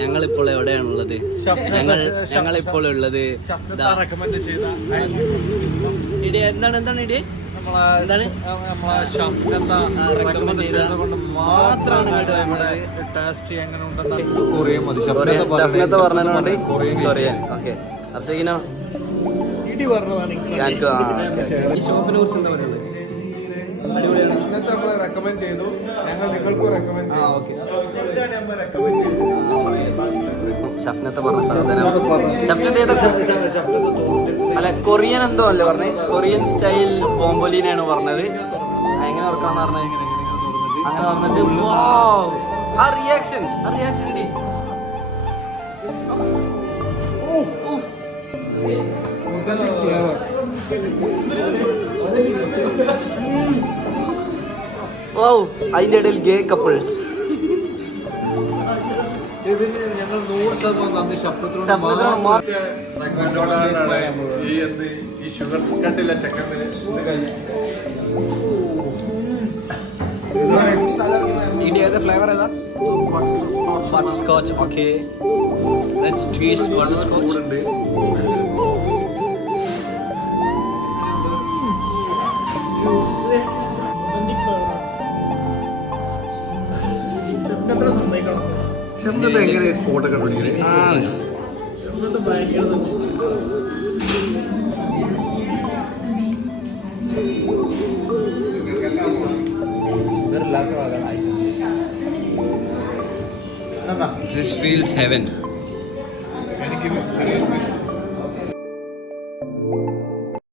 ഞങ്ങളിപ്പോൾ എവിടെയാണുള്ളത്? ഞങ്ങളിപ്പോൾ ഉള്ളത് ഇടി എന്താണ് ഇടി ഷോപ്പിനെ കുറിച്ച് എന്താ പറയുന്നത്? റെക്കമെൻഡ് ചെയ്തു, ഞങ്ങൾ നിങ്ങൾക്കും റെക്കമെൻഡ് ചെയ്തു. ഷഫ്നത്തെ പറഞ്ഞ സാധനം അല്ല, കൊറിയൻ എന്തോ അല്ലേ പറഞ്ഞത്? കൊറിയൻ സ്റ്റൈൽ ബോംബൊലീനാണ് പറഞ്ഞത്. എങ്ങനെ ഓർക്കണം പറഞ്ഞത്? അങ്ങനെ പറഞ്ഞിട്ട് ആ റിയാക്ഷൻ ഇടി. ഓ, അതിന്റെ ഇടയിൽ ഗേ കപ്പിൾസ്. ഞങ്ങൾ 100% ഈ ഷുഗർ കണ്ടില്ല ചെക്കമ്മിന് ഇതിന്റെ ഏതാ ഫ്ലേവർ ഏതാ? Butter scotch. Okay, let's taste butter scotch. എങ്ങനെ സ്പോട്ട് കണ്ടുപിടിക്കുന്നത്? This feels heaven. എനിക്ക് ചെറിയ